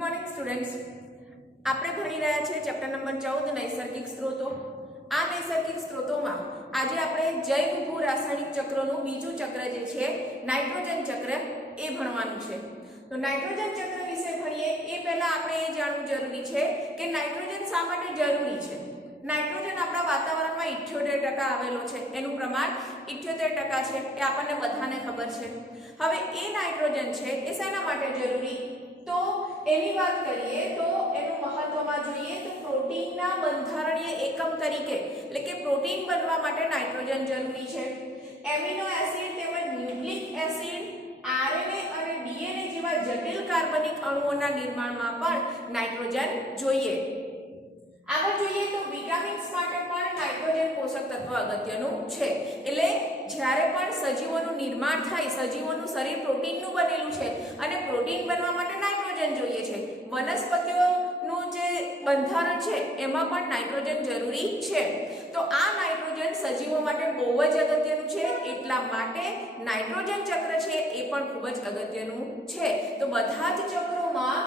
Morning students, આપણે ભણી રહ્યા છીએ ચેપ્ટર નંબર 14 નૈસર્ગિક સ્ત્રોતો. આ નૈસર્ગિક સ્ત્રોતોમાં આજે આપણે જૈવ ભૂ રાસાયણિક ચક્રોનું બીજું ચક્ર જે છે નાઇટ્રોજન ચક્ર એ ભણવાનું છે. તો નાઇટ્રોજન ચક્ર વિશે ભણીએ એ પહેલા આપણે એ જાણવું જરૂરી છે કે નાઇટ્રોજન શા માટે જરૂરી છે. નાઇટ્રોજન આપણા વાતાવરણમાં 78% આવેલો છે, એનું પ્રમાણ 78% છે, એ આપણને બધાને ખબર છે. હવે એ નાઇટ્રોજન છે એ શેના માટે જરૂરી, તો એની વાત કરીએ તો એનું મહત્વમાં જોઈએ તો પ્રોટીનના બંધારણીય એકમ તરીકે એટલે કે પ્રોટીન બનવા માટે નાઇટ્રોજન જરૂરી છે. એમિનો એસિડ તેમજ ન્યુક્લિક એસિડ, આરએનએ અને ડીએનએ જેવા જટિલ કાર્બનિક અણુઓના નિર્માણમાં પણ નાઇટ્રોજન જોઈએ. આગળ જોઈએ તો વિટામિન્સ માટે પણ નાઇટ્રોજન પોષક તત્વ અગત્યનું છે. એટલે જ્યારે પણ સજીવોનું નિર્માણ થાય, સજીવોનું શરીર પ્રોટીનનું બનેલું છે અને પ્રોટીન બનવા માટે નાઇટ્રોજન જોઈએ છે. વનસ્પતિઓનું જે બંધારણ છે એમાં પણ નાઇટ્રોજન જરૂરી છે. તો આ નાઇટ્રોજન સજીવો માટે બહુ જ અગત્યનું છે, એટલા માટે નાઇટ્રોજન ચક્ર છે એ પણ ખૂબ જ અગત્યનું છે. તો બધા જ ચક્રોમાં,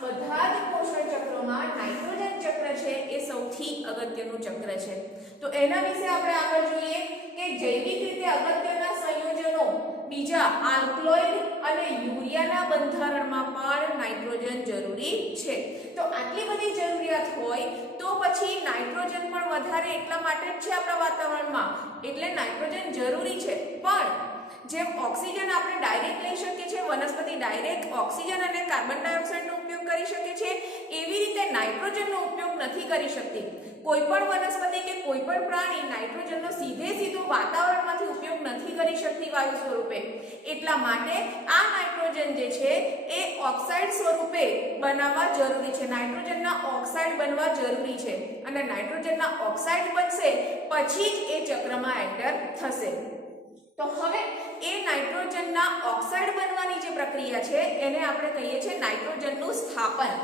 બધા જ પોષણ ચક્રોમાં નાઇટ્રોજન ચક્ર છે એ સૌથી અગત્યનું ચક્ર છે. તો એના વિશે આપણે આગળ જોઈએ કે જૈવિક રીતે અગત્યના સંયોજનો બીજા આલ્કલોઇડ અને યુરિયાના બંધારણમાં પણ નાઇટ્રોજન જરૂરી છે. તો આટલી બધી જરૂરિયાત હોય તો પછી નાઇટ્રોજન પણ વધારે એટલા માટે જ છે આપણા વાતાવરણમાં, એટલે નાઇટ્રોજન જરૂરી છે. પણ જેમ ઓક્સિજન આપણે ડાયરેક્ટ લઈ શકીએ છીએ, વનસ્પતિ ડાયરેક્ટ ઓક્સિજન અને કાર્બન ડાયોક્સાઇડનો ઉપયોગ કરી શકે છે, એવી રીતે નાઇટ્રોજનનો ઉપયોગ નથી કરી શકતી. કોઈ પણ વનસ્પતિ કે કોઈ પણ પ્રાણી નાઇટ્રોજનનો સીધો વાતાવરણમાંથી ઉપયોગ નથી કરી શકતી વાયુ સ્વરૂપે. એટલા માટે આ નાઇટ્રોજન જે છે એ ઓક્સાઇડ સ્વરૂપે બનાવવા જરૂરી છે. નાઇટ્રોજનના ઓક્સાઇડ બનવા જરૂરી છે અને નાઇટ્રોજનના ઓક્સાઇડ બનશે પછી જ એ ચક્રમાં એન્ટર થશે. તો હવે એ નાઇટ્રોજનના ઓક્સાઇડ બનવાની જે પ્રક્રિયા છે એને આપણે કહીએ છીએ નાઇટ્રોજનનું સ્થાપન.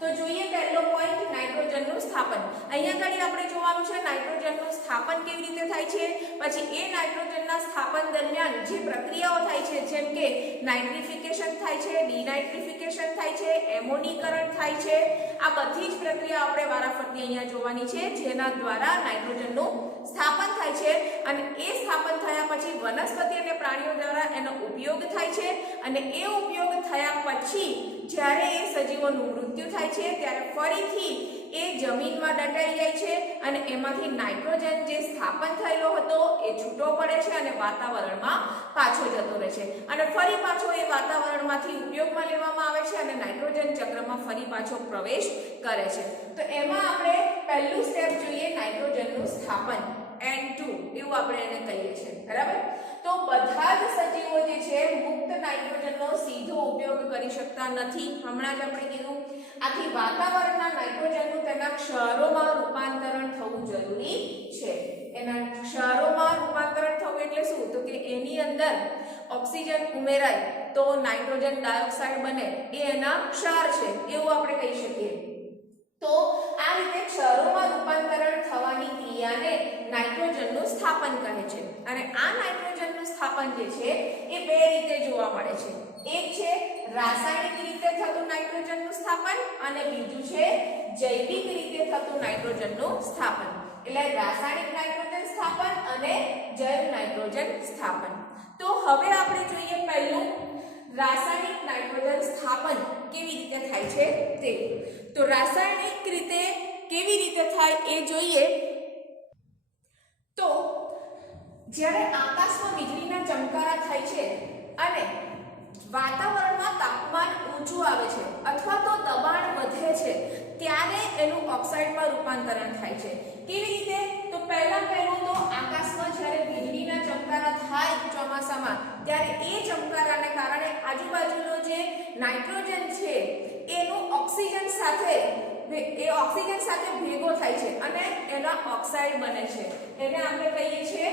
તો જોઈએ પહેલો પોઈન્ટ, નાઇટ્રોજનનું સ્થાપન. અહીંયા આગળ આપણે જોવાનું છે નાઇટ્રોજનનું સ્થાપન કેવી રીતે થાય છે. પછી એ નાઇટ્રોજનના સ્થાપન દરમિયાન જે પ્રક્રિયાઓ થાય છે, જેમ કે નાઇટ્રિફિકેશન થાય છે, ડિનાઇટ્રિફિકેશન થાય છે, એમોનીકરણ થાય છે, આ બધી જ પ્રક્રિયા આપણે વારાફરતી અહીંયા જોવાની છે, જેના દ્વારા નાઇટ્રોજનનું સ્થાપન થાય છે. અને એ સ્થાપન થયા પછી વનસ્પતિ અને પ્રાણીઓ દ્વારા એનો ઉપયોગ થાય છે અને એ ઉપયોગ થયા પછી જ્યારે એ સજીવોનું મૃત્યુ થાય છે ત્યારે ફરીથી એ જમીનમાં દટાઈ જાય છે અને એમાંથી નાઇટ્રોજન જે સ્થાપન થયેલો હતો એ છૂટો પડે છે અને વાતાવરણમાં પાછો જતો રહે છે અને ફરી પાછો એ વાતાવરણમાંથી ઉપયોગમાં લેવામાં આવે છે અને નાઇટ્રોજન ચક્રમાં ફરી પાછો પ્રવેશ કરે છે. તો એમાં આપણે પહેલું સ્ટેપ જોઈએ નાઇટ્રોજનનું સ્થાપન, N2 એવું આપણે એને કહીએ છીએ, બરાબર. તો બધા જ સજીવો જે છે મુક્ત નાઇટ્રોજનનો સીધો ઉપયોગ કરી શકતા નથી. હમણાં જ આપણે કીધું આથી વાતાવરણના નાઇટ્રોજનનું તેના ક્ષારોમાં રૂપાંતરણ થવું જરૂરી છે. એના ક્ષારોમાં રૂપાંતરણ થવું એટલે શું, તો કે એની અંદર ઓક્સિજન ઉમેરાય તો નાઇટ્રોજન ડાયોક્સાઇડ બને, એ એના ક્ષાર છે એવું આપણે કહી શકીએ. તો આ રીતે ક્ષારોમાં રૂપાંતરણ થવાની ક્રિયાને નાઇટ્રોજનનું સ્થાપન કહે છે. અને આ નાઇટ્રોજનનું સ્થાપન જે છે એ બે રીતે જોવા મળે છે. એક છે રાસાયણિક રીતે થતું નાઇટ્રોજનનું સ્થાપન અને બીજું છે જૈવિક રીતે થતું નાઇટ્રોજનનું સ્થાપન. એટલે રાસાયણિક નાઇટ્રોજન સ્થાપન અને જૈવ નાઇટ્રોજન સ્થાપન. તો હવે આપણે જોઈએ પહેલું રાસાયણિક નાઇટ્રોજન સ્થાપન કેવી રીતે થાય છે તે. તો રાસાયણિક રીતે કેવી રીતે થાય એ જોઈએ. તો જ્યારે આકાશમાં વીજળીના ચમકારા થાય છે અને વાતાવરણમાં તાપમાન ઊંચું આવે છે અથવા તો દબાણ વધે છે ત્યારે એનું ઓક્સાઇડમાં રૂપાંતરણ થાય છે. કેવી રીતે, તો પહેલું તો આકાશમાં જ્યારે વીજળીના ચમકારા થાય ચોમાસામાં ત્યારે એ ચમકારાને કારણે આજુબાજુનો જે નાઇટ્રોજન છે એનું ઓક્સિજન સાથે ભેગો થાય છે અને એના ઓક્સાઇડ બને છે. એને આપણે કહીએ છીએ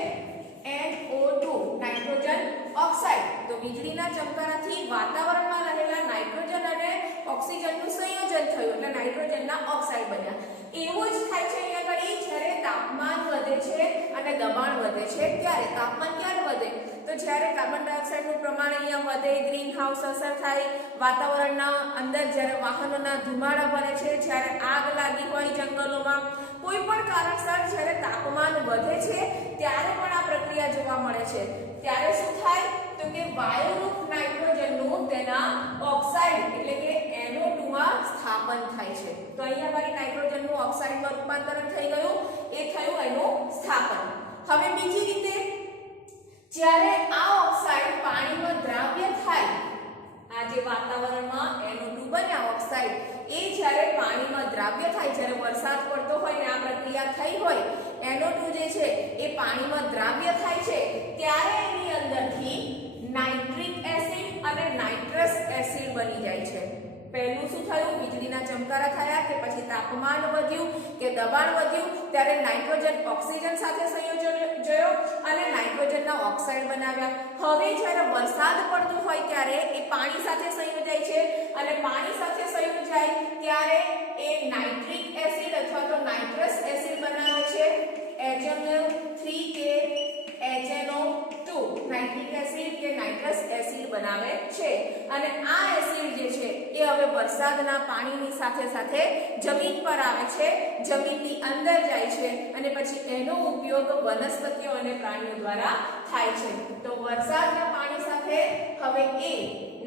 NO2 નાઇટ્રોજન ઓક્સાઇડ. તો વીજળીના ચમકારાથી વાતાવરણમાં રહેલા નાઇટ્રોજન અને ઓક્સિજનનું સંયોજન થયું એટલે નાઇટ્રોજનના ઓક્સાઇડ બન્યા. એવું જ થાય છે અહીંયા આગળ જ્યારે તાપમાન વધે છે અને દબાણ વધે છે ત્યારે. તાપમાન ક્યારે વધે, તો જ્યારે કાર્બન ડાયોક્સાઇડનું પ્રમાણ અહીંયા વધે, ગ્રીન હાઉસ અસર થાય, વાતાવરણના અંદર જ્યારે વાહનોના ધુમાડા ભરે છે, જ્યારે આગ લાગી હોય જંગલોમાં, કોઈ પણ કારણસર જ્યારે તાપમાન વધે છે ત્યારે પણ આ પ્રક્રિયા જોવા મળે છે. ત્યારે શું થાય તો કે વાયુરૂપ નાઇટ્રોજનનું તેના ઓક્સાઇડ એટલે કે NO2 માં સ્થાપન થાય છે. તો અહીંયા આગળ નાઇટ્રોજનનું ઓક્સાઇડમાં રૂપાંતરણ થઈ ગયું, એ થયું એનું સ્થાપન. હવે બીજી રીતે જ્યારે આ ઓક્સાઇડ પાણીમાં દ્રાવ્ય થાય, આ જે વાતાવરણમાં NO2 બન્યા ઓક્સાઇડ, એ જ્યારે પાણીમાં દ્રાવ્ય થાય, જ્યારે વરસાદ પડતો હોય ને આ પ્રક્રિયા થઈ હોય, NO2 જે છે એ પાણીમાં દ્રાવ્ય થાય છે, ત્યારે એની અંદરથી નાઇટ્રિક એસિડ અને નાઇટ્રસ એસિડ બની જાય છે. પહેલું શું થયું? વીજળીના ચમકારા થયા કે પછી તાપમાન વધ્યું કે દબાણ વધ્યું ત્યારે નાઇટ્રોજન ઓક્સિજન સાથે સંયોજન થયો અને નાઇટ્રોજનના ઓક્સાઇડ બનાવ્યા. હવે જ્યારે વરસાદ પડતો હોય ત્યારે એ પાણી સાથે સંયોજાય છે અને પાણી સાથે સંયોજાય ત્યારે એ નાઇટ્રિક એસિડ અથવા તો નાઇટ્રસ એસિડ બનાવે છે, HNO3 કે HNO2 નાઇટ્રિક એસિડ કે નાઇટ્રસ એસિડ બનાવે છે. અને આ એસિડ જે છે એ હવે વરસાદના પાણીની સાથે સાથે જમીન પર આવે છે, જમીનની અંદર જાય છે અને પછી એનો ઉપયોગ વનસ્પતિઓ અને પ્રાણીઓ દ્વારા થાય છે. તો વરસાદના પાણી સાથે હવે એ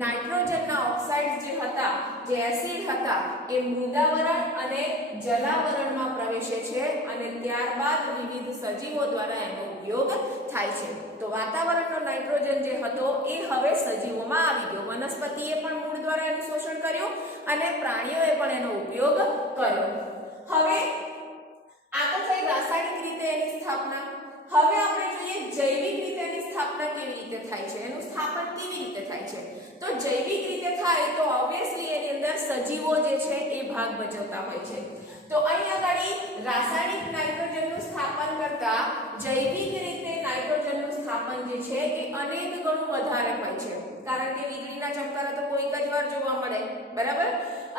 નાઇટ્રોજનના ઓક્સાઇડ્સ જે હતા, જે એસિડ હતા, એ મૃદાવરણ અને જલાવરણમાં પ્રવેશે છે અને ત્યારબાદ વિવિધ સજીવો દ્વારા એનો ઉપયોગ થાય છે. તો વાતાવરણનો નાઇટ્રોજન જે હતો એ હવે સજીવોમાં આવી ગયો. વનસ્પતિએ પણ મૂળ દ્વારા એનું શોષણ કર્યું અને પ્રાણીઓએ પણ એનો ઉપયોગ કર્યો. હવે આ તો થઈ રાસાયણિક રીતે એની સ્થાપના. હવે આપણે જોઈએ જૈવિક રીતે એની સ્થાપના કેવી રીતે થાય છે, એનું સ્થાપન કેવી રીતે થાય છે. તો જૈવિક રીતે થાય તો ઓબ્વિયસલી એની અંદર સજીવો જે છે એ ભાગ ભજવતા હોય છે. તો અહીં આગળ રાસાયણિક નાઇટ્રોજનનું સ્થાપન કરતા જૈવિક રીતે નાઇટ્રોજનનું સ્થાપન જે છે એ અનેક ગણું વધારે હોય છે. કારણ કે વીજળીના ચમકારા તો કોઈક જ વાર જોવા મળે, બરાબર,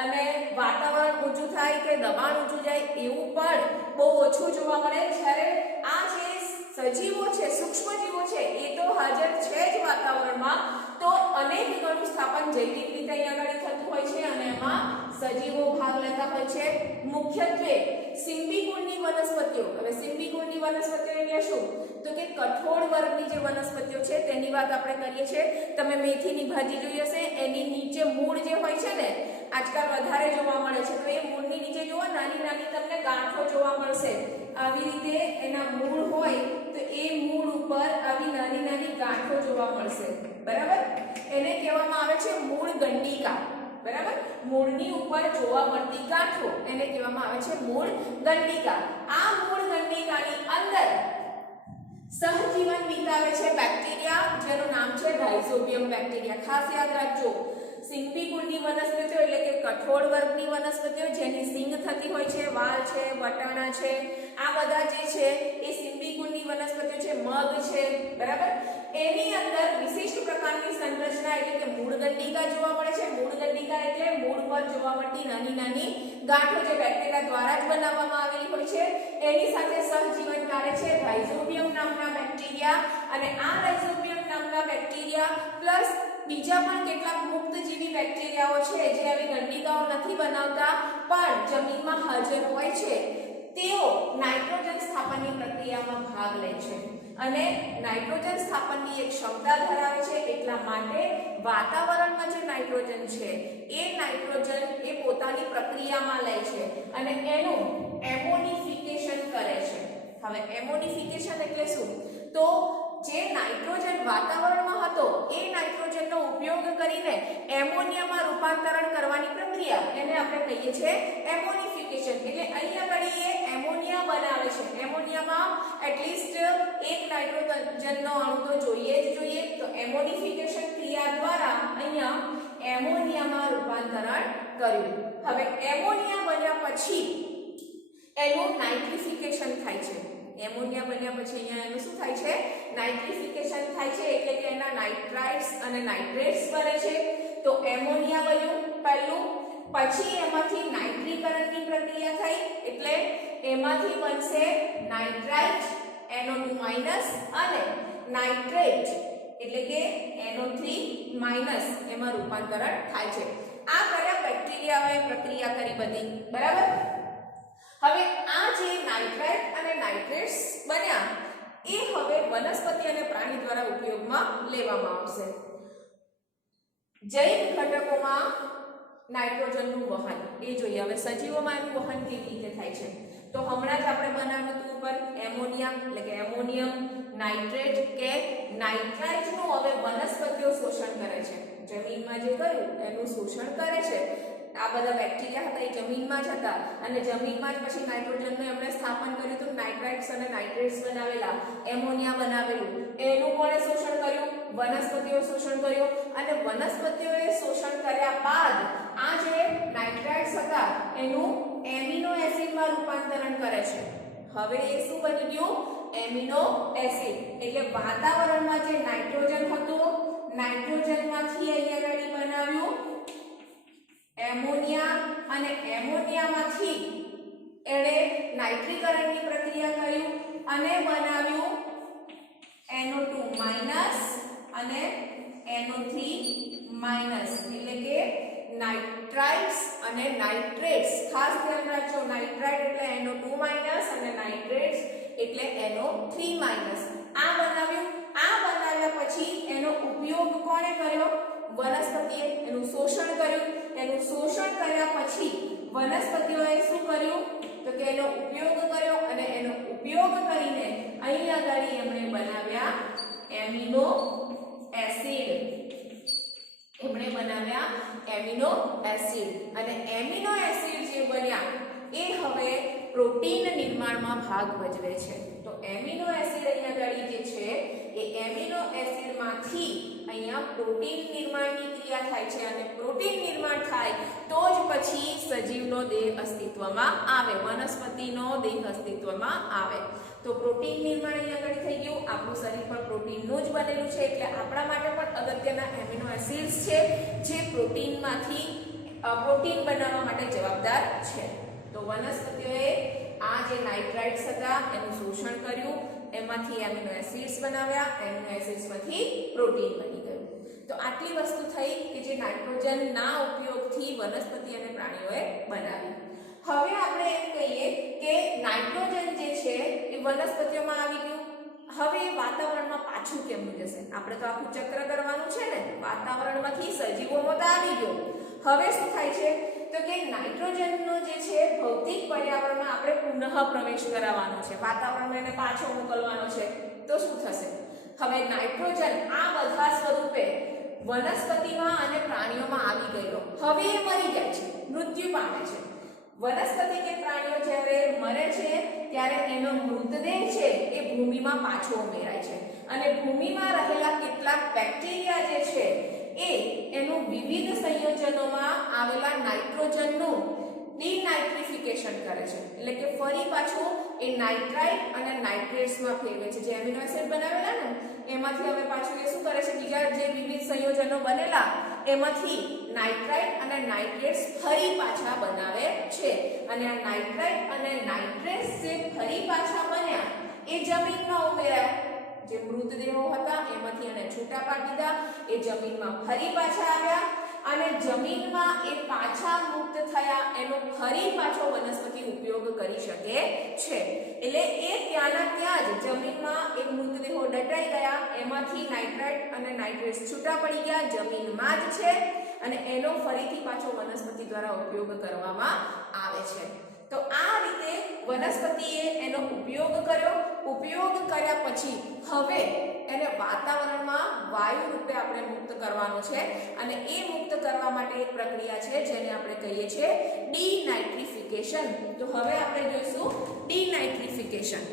અને વાતાવરણ ઊંચું થાય કે દબાણ ઊંચું જાય એવું પણ બહુ ઓછું જોવા મળે. જ્યારે આ જે સજીવો છે, સૂક્ષ્મજીવો છે, એ તો હાજર છે જ વાતાવરણમાં, તો અનેક ગણું સ્થાપન જૈવિક રીતે અહીંયા આગળ થતું હોય છે અને એમાં સજીવો ભાગ લેતા હોય છે. મુખ્યત્વે સિમ્બિકુળની વનસ્પતિઓ. હવે સિમ્બિકુળની વનસ્પતિઓ એટલે શું? તો કે કઠોળ વર્ગની જે વનસ્પતિઓ છે તેની વાત આપણે કરીએ છીએ. તમે મેથીની ભાજી જોઈ હશે, એની નીચે મૂળ જે હોય છે ને, આજકાલ વધારે જોવા મળે છે, તો એ મૂળની નીચે જુઓ નાની નાની તમને ગાંઠો જોવા મળશે. આવી રીતે એના મૂળ હોય તો એ મૂળ ઉપર આવી નાની નાની ગાંઠો જોવા મળશે, બરાબર. એને કહેવામાં આવે છે મૂળ ગંડિકા, બરાબર. મૂળની ઉપર જોવા મળતી ગાંઠો એને કહેવામાં આવે છે મૂળ ગંડિકા. આ મૂળ ગંડિકાની અંદર સહજીવન વિતાવે છે બેક્ટેરિયા, જેનું નામ છે રાઇઝોબિયમ બેક્ટેરિયા. ખાસ યાદ રાખજો, સિમ્બિકુળની વનસ્પતિઓ એટલે કે કઠોળ વર્ગની વનસ્પતિઓ જેની સિંગ થતી હોય છે, વાલ છે, વટાણા છે, આ બધા જે છે એ સિમ્બિકુળની વનસ્પતિઓ છે, મગ છે, બરાબર. એની અંદર વિશિષ્ટ પ્રકારની સંરચના એટલે કે મૂળ ગંડિકા જોવા મળે છે. મૂળ ગંડિકા એટલે મૂળ પર જોવા મળતી નાની નાની ગાંઠો જે બેક્ટેરિયા દ્વારા જ બનાવવામાં આવેલી હોય છે. એની સાથે સહજીવન કરે છે રાઇઝોબિયમ નામના બેક્ટેરિયા, અને આ રાઇઝોબિયમ નામના બેક્ટેરિયા પ્લસ બીજા પણ કેટલાક મુક્તજીવી બેક્ટેરિયાઓ છે જે આવી ગંડિકાઓ નથી બનાવતા પણ જમીનમાં હાજર હોય છે, તેઓ નાઇટ્રોજન સ્થાપનની પ્રક્રિયામાં ભાગ લે છે અને નાઇટ્રોજન સ્થાપનની એક ક્ષમતા ધરાવે છે. એટલા માટે વાતાવરણમાં જે નાઇટ્રોજન છે એ નાઇટ્રોજન એ પોતાની પ્રક્રિયામાં લે છે અને એનું એમોનિફિકેશન કરે છે. હવે એમોનિફિકેશન એટલે શું? તો જે નાઇટ્રોજન વાતાવરણમાં હતો એ નાઇટ્રોજનનો ઉપયોગ કરીને એમોનિયામાં રૂપાંતરણ કરવાની પ્રક્રિયા એને આપણે કહીએ છીએ એમોનિફિકેશન. એટલે અહીંયા આગળ એ એમોનિયા બનાવે છે. એમોનિયામાં એટલીસ્ટ એક નાઇટ્રોજનનો અણુ તો જોઈએ જ જોઈએ. તો એમોનિફિકેશન ક્રિયા દ્વારા અહીંયા એમોનિયામાં રૂપાંતરણ કર્યું. હવે એમોનિયા બન્યા પછી એનું નાઇટ્રિફિકેશન થાય છે. એમોનિયા બન્યા પછી અહીંયા એનું શું થાય છે? નાઇટ્રિફિકેશન થાય છે, એટલે કે એના નાઇટ્રાઇટ્સ અને નાઇટ્રેટ્સ બને છે. તો એમોનિયા બન્યું પહેલું, પછી એમાંથી નાઇટ્રીકરણની પ્રક્રિયા થઈ એટલે એમાંથી બનશે નાઇટ્રાઇટ NO2- અને નાઇટ્રેટ એટલે કે NO3- એમાં રૂપાંતરણ થાય છે. આ કયા બેક્ટેરિયાઓએ પ્રક્રિયા કરી બધી, બરાબર. હવે આ જે નાઇટ્રાઇટ અને નાઇટ્રેટ્સ બન્યા એ હવે વનસ્પતિ અને પ્રાણી દ્વારા ઉપયોગમાં લેવામાં આવશે. જૈવ ઘટકોમાં નાઇટ્રોજનનું વહન એ જોઈએ. હવે સજીવોમાં એનું વહન કેવી રીતે થાય છે તો હમણાં જ આપણે બનાવ્યું હતું ઉપર એમોનિયા એટલે કે એમોનિયમ નાઇટ્રેટ કે નાઇટ્રાઇટનું હવે વનસ્પતિઓ શોષણ કરે છે. જમીનમાં જે ગયું એનું શોષણ કરે છે. આ બધા બેક્ટેરિયા હતા એ જમીનમાં જ હતા અને જમીનમાં જ પછી નાઇટ્રોજનનું એમણે સ્થાપન કર્યું હતું. નાઇટ્રાઇટ્સ અને નાઇટ્રેટ્સ બનાવેલા, એમોનિયા બનાવેલું, એનું કોણે શોષણ કર્યું? વનસ્પતિઓ શોષણ કર્યું. અને વનસ્પતિઓએ શોષણ કર્યા બાદ આ જે નાઇટ્રાઇટ્સ હતા એનું એમિનો એસિડમાં રૂપાંતરણ કરે છે. હવે એ શું બની ગયું? Amino acid. એટલે વાતાવરણમાં જે નાઇટ્રોજન હતું, નાઇટ્રોજનમાંથી અહીંયા આગળ બનાવ્યું એમોનિયા અને એમોનિયામાંથી એણે નાઇટ્રીકરણની પ્રક્રિયા કરી અને બનાવ્યું NO2- અને NO3- એટલે કે નાઇટ્રાઇટ્સ અને નાઇટ્રેટ્સ. ખાસ ધ્યાન રાખજો, નાઇટ્રાઇટ એટલે NO2- અને નાઇટ્રેટ્સ એટલે NO3-. આ બનાવ્યું. આ બનાવ્યા પછી એનો ઉપયોગ કોણે કર્યો? વનસ્પતિએ એનું શોષણ કર્યું. એનું શોષણ કર્યા પછી વનસ્પતિઓએ શું કર્યું તો કે એનો ઉપયોગ કર્યો અને એનો ઉપયોગ કરીને અહીં આગળ એમણે બનાવ્યા એમિનો એસિડ. એમણે બનાવ્યા એમિનો એસિડ અને એમિનો એસિડ જે બન્યા એ હવે પ્રોટીન નિર્માણમાં ભાગ ભજવે છે. તો એમિનો એસિડ અહીંયા આગળ જે છે એ એમિનો એસિડમાંથી અહીંયા પ્રોટીન નિર્માણની ક્રિયા થાય છે અને પ્રોટીન નિર્માણ થાય તો જ પછી સજીવનો દેહ અસ્તિત્વમાં આવે, વનસ્પતિનો દેહ અસ્તિત્વમાં આવે. તો પ્રોટીન નિર્માણ અહીંયા આગળ થઈ ગયું. આપણું શરીર પણ પ્રોટીનનું જ બનેલું છે એટલે આપણા માટે પણ અગત્યના એમિનો એસિડ્સ છે જે પ્રોટીનમાંથી પ્રોટીન બનાવવા માટે જવાબદાર છે. તો વનસ્પતિઓએ આ જે નાઇટ્રાઇટ્સ હતા એનું શોષણ કર્યું, એમાંથી એમિનો એસિડ્સ બનાવ્યા, એમિનો એસિડ્સમાંથી પ્રોટીન બની ગયું. તો આટલી વસ્તુ થઈ કે જે નાઇટ્રોજનના ઉપયોગથી વનસ્પતિ અને પ્રાણીઓએ બનાવી. હવે આપણે એમ કહીએ કે નાઇટ્રોજન જે છે એ વનસ્પતિઓમાં આવી ગયું. હવે વાતાવરણમાં પાછું કેમનું જશે? આપણે તો આખું ચક્ર કરવાનું છે ને. વાતાવરણમાંથી સજીવોમાં તો આવી ગયો. હવે શું થાય છે તો કે નાઇટ્રોજનનો જે છે ભૌતિક પર્યાવરણમાં આપણે પુનઃ પ્રવેશ કરાવવાનો છે. વાતાવરણમાં એને પાછો મોકલવાનો છે. તો શું થશે? હવે નાઇટ્રોજન આ બધા સ્વરૂપે વનસ્પતિમાં અને પ્રાણીઓમાં આવી ગયેલો હવે એ મરી જાય છે, મૃત્યુ પામે છે. વનસ્પતિ કે પ્રાણીઓ જ્યારે મરે છે ત્યારે એનો મૃતદેહ છે એ ભૂમિમાં પાછો ઉમેરાય છે અને ભૂમિમાં રહેલા કેટલાક બેક્ટેરિયા જે છે એ એનું વિવિધ સંયોજનોમાં આવેલા નાઇટ્રોજનનું ડિનાઇટ્રિફિકેશન કરે છે. એટલે કે ફરી પાછું એ નાઇટ્રાઇટ અને નાઇટ્રેટ્સમાં ફેરવે છે. જે એમિનો એસિડ બનાવેલા ને એમાંથી હવે પાછું એ શું કરે છે? બીજા જે વિવિધ સંયોજનો બનેલા એમાંથી નાઇટ્રાઇટ અને નાઇટ્રેટ્સ ફરી પાછા બનાવે છે અને આ નાઇટ્રાઇટ અને નાઇટ્રેટ્સ જે ફરી પાછા બન્યા એ જમીનમાં ઉમેરાય. જે મૃતદેહો હતા એમાંથી એને છૂટા પાડી દીધા, એ જમીનમાં ફરી પાછા આવ્યા અને જમીનમાં એ પાછા મુક્ત થયા એનો ફરી પાછો વનસ્પતિ ઉપયોગ કરી શકે છે. એટલે એ ત્યાંના ત્યાં જ જમીનમાં એ મૃતદેહો દટાઈ ગયા, એમાંથી નાઇટ્રાઇટ અને નાઇટ્રેટ્સ છૂટા પડી ગયા, જમીનમાં જ છે અને એનો ફરીથી પાછો વનસ્પતિ દ્વારા ઉપયોગ કરવામાં આવે છે. તો આ રીતે વનસ્પતિએ એનો ઉપયોગ કર્યો. ઉપયોગ કર્યા પછી હવે એને વાતાવરણમાં વાયુ રૂપે આપણે મુક્ત કરવાનો છે અને એ મુક્ત કરવા માટે એક પ્રક્રિયા છે જેને આપણે કહીએ છીએ ડિનાઇટ્રિફિકેશન. તો હવે આપણે જોઈશું ડિનાઇટ્રિફિકેશન.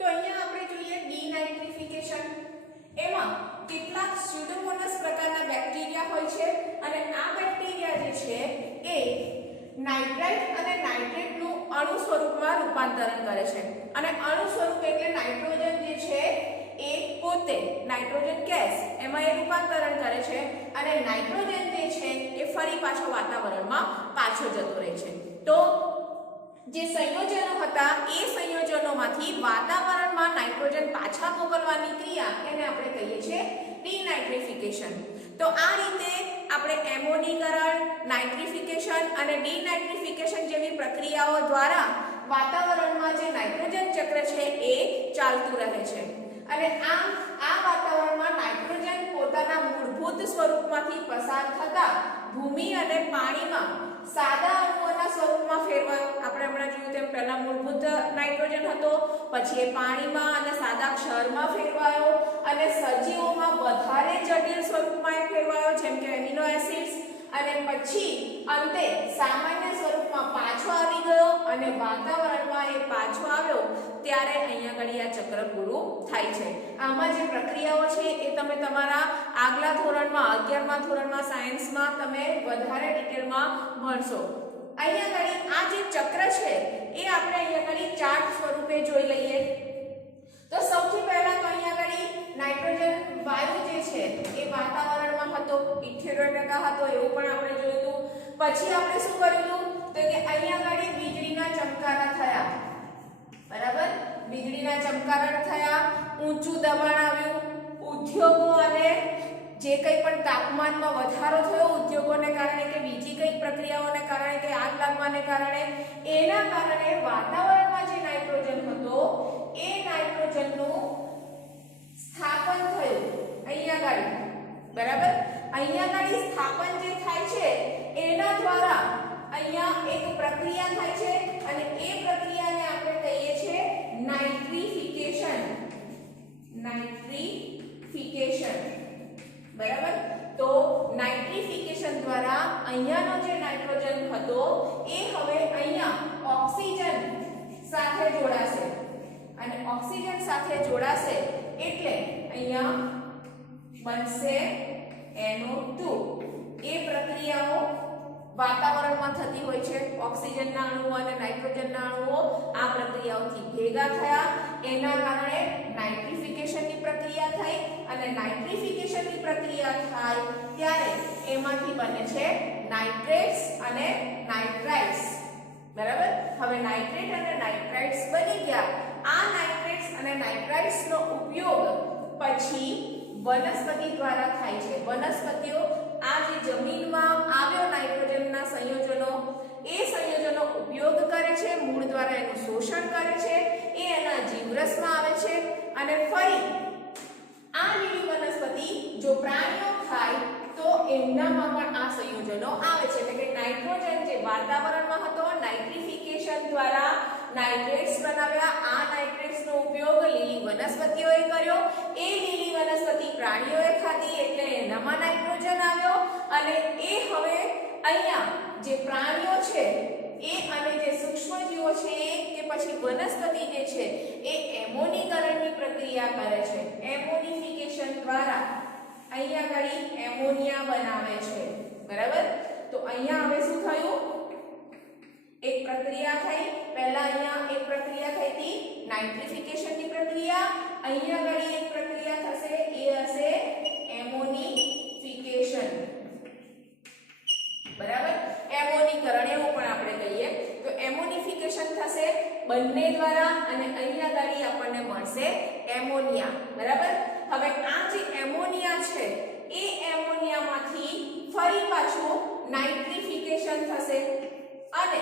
તો અહીંયા આપણે જોઈએ ડિનાઇટ્રિફિકેશન. એમાં કેટલાક સ્યુડોમોનાસ પ્રકારના બેક્ટેરિયા હોય છે અને આ બેક્ટેરિયા જે છે એ નાઇટ્રાઇટ અને નાઇટ્રેટનું અણુ સ્વરૂપમાં રૂપાંતરણ કરે છે. અને અણુ સ્વરૂપ એટલે નાઇટ્રોજન જે છે એ પોતે નાઇટ્રોજન ગેસ એમાં એ રૂપાંતરણ કરે છે અને નાઇટ્રોજન જે છે એ ફરી પાછો વાતાવરણમાં પાછો જતો રહે છે. તો જે સંયોજનો હતા એ સંયોજનોમાંથી વાતાવરણમાં નાઇટ્રોજન પાછા મોકલવાની ક્રિયા એને આપણે કહીએ છીએ ડિનાઇટ્રિફિકેશન. તો આ રીતે આપણે એમોનીકરણ, નાઇટ્રિફિકેશન અને ડિનાઇટ્રિફિકેશન જેવી પ્રક્રિયાઓ દ્વારા વાતાવરણમાં જે નાઇટ્રોજન ચક્ર છે એ ચાલતું રહે છે. અને આ વાતાવરણમાં નાઇટ્રોજન પોતાના મૂળભૂત સ્વરૂપમાંથી પસાર થતા ભૂમિ અને પાણીમાં સાદા અણુઓના સ્વરૂપમાં ફેરવાયો. આપણે હમણાં જોયું તેમ પહેલા મૂળભૂત નાઇટ્રોજન હતો, પછી એ પાણીમાં અને સાદા ક્ષારમાં ફેરવાયો અને સજીવોમાં વધારે જટિલ સ્વરૂપમાં એ ફેરવાયો જેમ કે એમિનો એસિડ્સ, અને પછી અંતે સામાન્ય સ્વરૂપમાં પાછો આવી ગયો અને વાતાવરણમાં એ પાછો આવ્યો ત્યારે અહીંયા ઘડી આ ચક્ર પૂરું થાય છે. આમાં જે પ્રક્રિયાઓ છે એ તમે તમારા આગલા ધોરણમાં 11મા ધોરણમાં સાયન્સમાં તમે વધારે ડિટેલમાં ભણશો. અહીંયા ઘડી આ જે ચક્ર છે એ આપણે અહીંયા ઘડી ચાર્ટ સ્વરૂપે જોઈ લઈએ. તો સૌથી પહેલા તો અહીંયા ઘડી નાઇટ્રોજન વાયુ જે છે એ વાતાવરણમાં હતો, 78% હતો એવું પણ આપણે જોયું હતું. પછી આપણે શું કર્યું તો કે અહીંયા ઘડી વીજળીના ચમકારા થયા, બરાબર? વીજળીના ચમકારા થયા, ઊંચું દબાણ આવ્યું, ઉદ્યોગો અને જે કંઈ પણ તાપમાનમાં વધારો થયો ઉદ્યોગોને કારણે કે બીજી કંઈ પ્રક્રિયાઓને કારણે કે આગ લાગવાને કારણે, એના કારણે વાતાવરણમાં જે નાઇટ્રોજન હતો એ નાઇટ્રોજનનું સ્થાપન થયું અહીંયા ગાડી, બરાબર? અહીંયા ગાડી સ્થાપન જે થાય છે એના દ્વારા અહીંયા એક પ્રક્રિયા થાય છે અને એ પ્રક્રિયાને આપણે કહીએ છીએ નાઇટ્રિફિકેશન. નાઇટ્રિફિકેશન, બરાબર? તો નાઇટ્રિફિકેશન દ્વારા અહીંયાનો જે નાઇટ્રોજન હતો એ હવે અહીંયા ઓક્સિજન સાથે જોડાશે અને ઓક્સિજન સાથે જોડાશે એટલે અહીંયા બનશે NO2. એ પ્રક્રિયાઓ વાતાવરણમાં થતી હોય છે. ઓક્સિજનના અણુઓ અને નાઇટ્રોજનના અણુઓ આ પ્રક્રિયાઓથી ભેગા થયા, એના કારણે નાઇટ્રિફિકેશનની પ્રક્રિયા થઈ અને નાઇટ્રિફિકેશનની પ્રક્રિયા થાય ત્યારે એમાંથી બને છે નાઇટ્રેટ્સ અને નાઇટ્રાઇટ્સ, બરાબર? હવે નાઇટ્રેટ અને નાઇટ્રાઇટ્સ બની ગયા. આ નાઇટ્રેટ્સ અને નાઇટ્રાઇટ્સનો ઉપયોગ પછી વનસ્પતિ દ્વારા થાય છે. વનસ્પતિઓ આ જે જમીનમાં આવ્યો નાઇટ્રોજનના સંયોજનો એ સંયોજનો ઉપયોગ કરે છે, મૂળ દ્વારા એનું શોષણ કરે છે, એ એના જીવરસમાં આવે છે અને ફરી આ લીલી વનસ્પતિ જો પ્રાણીઓ ખાય તો એમનામાં પણ આ સંયોજનો આવે છે. એટલે કે નાઇટ્રોજન જે વાતાવરણમાં હતો નાઇટ્રિફિકેશન દ્વારા નાઇટ્રેટ્સ બનાવ્યા. આ નાઇટ્રેટ્સનો ઉપયોગ લીલી વનસ્પતિઓએ કર્યો, એ લીલી વનસ્પતિ પ્રાણીઓએ ખાધી એટલે એનામાં નાઇટ્રોજન આવ્યો અને એ હવે અહીંયા જે પ્રાણીઓ છે એ અને જે સૂક્ષ્મજીવો છે કે પછી વનસ્પતિ જે છે એ એમોનીકરણની પ્રક્રિયા કરે છે. એમોનિફિકેશન દ્વારા અહીંયા ઘડી એમોનિયા બનાવે છે, બરાબર? તો અહીંયા હવે શું થયું? એક પ્રક્રિયા થઈ. પહેલા અહીંયા એક પ્રક્રિયા થઈ હતી નાઇટ્રિફિકેશનની પ્રક્રિયા. અહીંયા ઘડી એક પ્રક્રિયા થશે એ હશે એમોનિફિકેશન, બરાબર? એમોનીકરણ એવું પણ આપણે કહીએ. તો એમોનિફિકેશન થશે બંને દ્વારા અને અહીંયા ઘડી આપણને મળશે એમોનિયા, બરાબર? હવે આ જે એમોનિયા છે એ એમોનિયામાંથી ફરી પાછું નાઇટ્રિફિકેશન થશે અને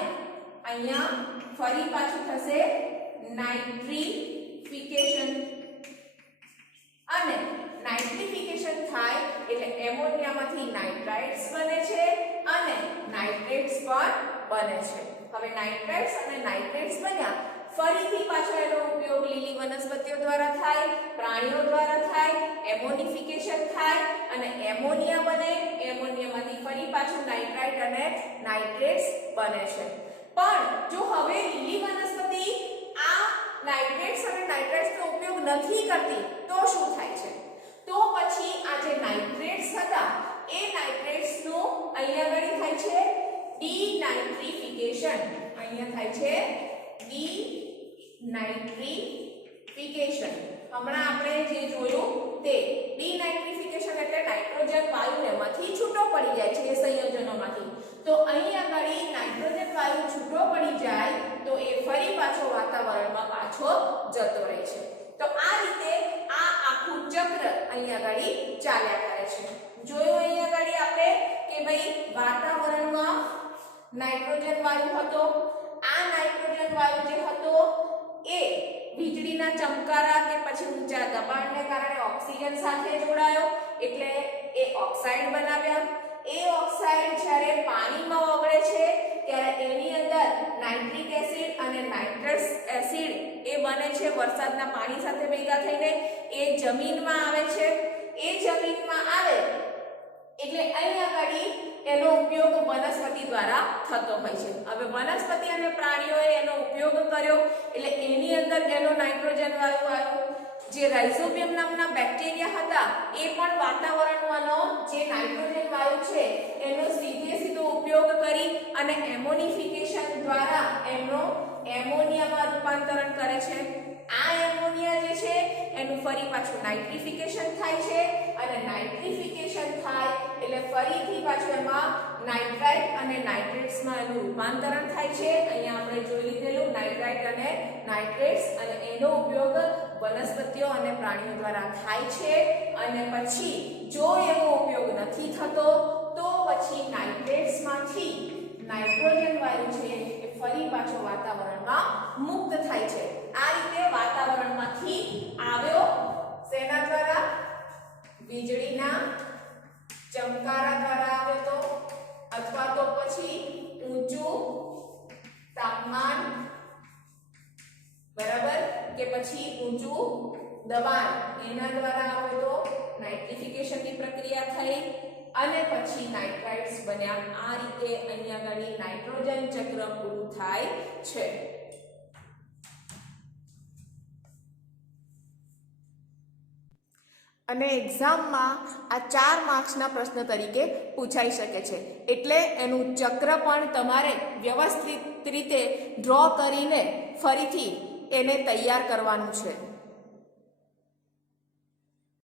અહીંયા ફરી પાછું થશે નાઇટ્રિફિકેશન અને નાઇટ્રિફિકેશન થાય એટલે એમોનિયામાંથી નાઇટ્રાઇટ્સ બને છે અને નાઇટ્રેટ્સ પણ બને છે. હવે નાઇટ્રાઇટ્સ અને નાઇટ્રેટ્સ બન્યા, ફરીથી પાછો એનો ઉપયોગ લીલી વનસ્પતિઓ દ્વારા થાય, પ્રાણીઓ દ્વારા થાય, એમોનિફિકેશન થાય અને એમોનિયા બને. એમોનિયામાંથી ફરી પાછું નાઇટ્રાઇટ અને નાઇટ્રેટ્સ બને છે. પણ જો હવે લીલી વનસ્પતિ આ નાઇટ્રેટ્સ અને નાઇટ્રાઇટ્સનો ઉપયોગ નથી કરતી તો શું થાય છે? તો પછી આ જે નાઇટ્રેટ્સ હતા એ નાઇટ્રેટ્સનું અહીંયા આગળ થાય છે ડિનાઇટ્રિફિકેશન. અહીંયા થાય છે ડિનાઇટ્રિફિકેશન. હમણાં આપણે જે જોયું તે ડિનાઇટ્રિફિકેશન એટલે નાઇટ્રોજન વાયુને માંથી છૂટો પડી જાય છે એ સંયોજનોમાં છૂટો પડી જાય તો એ ફરી પાછો વાતાવરણમાં પાછો જતો રહે છે. તો આ રીતે આ આખું ચક્ર અહીંયા આગળ ચાલ્યા કરે છે. જોયું અહીંયા આગળ આપણે કે ભાઈ વાતાવરણમાં નાઇટ્રોજન વાયુ હતો. આ નાઇટ્રોજન વાયુ જે હતો એ વીજળીના ચમકારા કે પછી ઊંચા દબાણને કારણે ઓક્સિજન સાથે જોડાયો એટલે એ ઓક્સાઇડ બનાવ્યા. એ ઓક્સાઇડ જ્યારે પાણીમાં ઓગળે છે ત્યારે એની અંદર નાઇટ્રિક એસિડ અને નાઇટ્રસ એસિડ એ બને છે વરસાદના પાણી સાથે ભેગા થઈને. એ જમીનમાં આવે છે. એ જમીનમાં આવે એટલે અહીંયા આગળ એનો ઉપયોગ વનસ્પતિ દ્વારા થતો હોય છે. હવે વનસ્પતિ અને પ્રાણીઓએ એનો ઉપયોગ કર્યો એટલે એની અંદર એનો નાઇટ્રોજન વાયુ આવ્યો. જે રાઇઝોબિયમ નામના બેક્ટેરિયા હતા એ પણ વાતાવરણમાંનો જે નાઇટ્રોજન વાયુ છે એનો સીધો ઉપયોગ કરી અને એમોનિફિકેશન દ્વારા એમનો એમોનિયામાં રૂપાંતરણ કરે છે. આ એમોનિયા જે છે એનું ફરી પાછું નાઇટ્રિફિકેશન થાય છે અને નાઇટ્રિફિકેશન થાય એટલે ફરીથી પાછું એમાં નાઇટ્રાઇટ અને નાઇટ્રેટ્સમાં એનું રૂપાંતરણ થાય છે. અહીંયા આપણે જોઈ લીધેલું નાઇટ્રાઇટ અને નાઇટ્રેટ્સ અને એનો ઉપયોગ વનસ્પતિઓ અને પ્રાણીઓ દ્વારા થાય છે. અને પછી જો એનો ઉપયોગ નથી થતો તો પછી નાઇટ્રેટ્સમાંથી નાઇટ્રોજન વાયુ છે એ ફરી પાછો વાતાવરણમાં મુક્ત થાય છે. આ રીતે વાતાવરણમાંથી આવ્યો શેના દ્વારા? વીજળીના ચમકારા દ્વારા આવ્યો તો અથવા તો પછી ઊંચું તાપમાન બરાબર કે પછી ઊંચું દબાણ એના દ્વારા આવ્યો તો નાઇટ્રિફિકેશનની પ્રક્રિયા થઈ અને પછી નાઇટ્રાઇટ્સ બન્યા. આ રીતે અહીંયા આગળ નાઇટ્રોજન ચક્ર પૂરું થાય છે. અને એક્ઝામમાં આ 4 માર્ક્સના પ્રશ્ન તરીકે પૂછાઈ શકે છે. એટલે એનું ચક્ર પણ તમારે વ્યવસ્થિત રીતે ડ્રો કરીને ફરીથી એને તૈયાર કરવાનું છે.